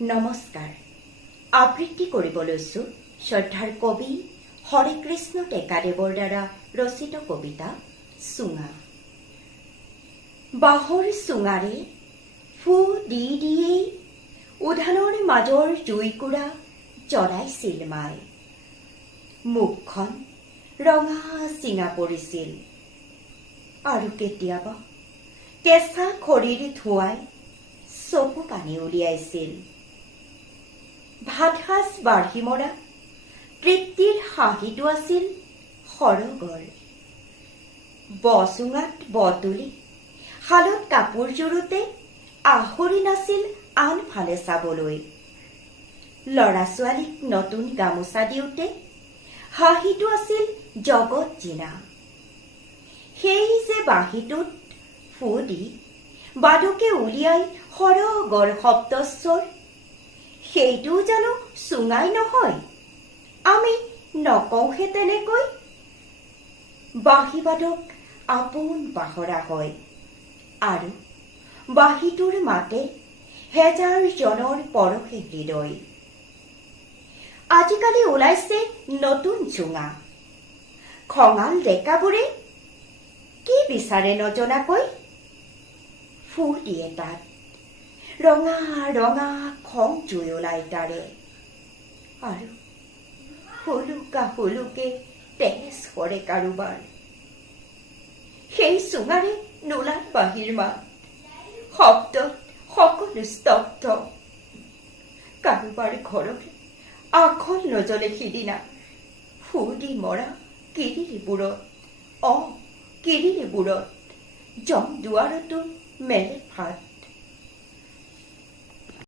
নমস্কাৰ। আবৃত্তি কৰিব লৈছো শ্ৰদ্ধাৰ কবি হৰে কৃষ্ণ টেকাদেৱৰ দ্বাৰা ৰচিত কবিতা চুঙা। বাঁহৰ চুঙাৰে ফু দি দিয়েই উধানৰ মাজৰ জুইকুৰা জ্বলাইছিল মাই। মুখখন ৰঙা চিঙা পৰিছিল আৰু কেতিয়াবা কেঁচা খৰিৰ ধোঁৱাই চকু পানী উলিয়াইছিল। ভাত সাজ বাঢ়ি মৰা তৃপ্তিৰ হাঁহিটো আছিল সৰগৰ। বচুঙাত বতুলি শালত কাপোৰ জোৰোতে আহৰি নাছিল আনফালে চাবলৈ। ল'ৰা ছোৱালীক নতুন গামোচা দিওঁতে হাঁহিটো আছিল জগত জিনা। সেই যে বাঁহীটোত ফু দি বাদুকে উলিয়াই সৰগৰ শব্দস্বৰ, সেইটোও জানো চুঙাই নহয়? আমি নকওঁহে তেনেকৈ। বাঁহীবাদক আপোন পাহৰা হয় আৰু বাঁহীটোৰ মাতে হেজাৰ জনৰ পৰশে হৃদয়। আজিকালি ওলাইছে নতুন চুঙা। খঙাল ডেকাবোৰে কি বিচাৰে নজনাকৈ ফু দিয়ে তাত। ৰঙা ৰঙা খং জুই ওলাই তাৰে আৰু হুলুকা হুলুকে তেজ কৰে কাৰোবাৰ। সেই চুঙাৰে নোলাল বাঁহীৰ মাত, শব্দত সকলো স্তব্ধ। কাৰোবাৰ ঘৰতে আখল নজ্বলে সিদিনা ফু দি মৰা কিৰিলিবোৰত, কিৰিলিবোৰত জম দুৱাৰতো মেলে ভাত।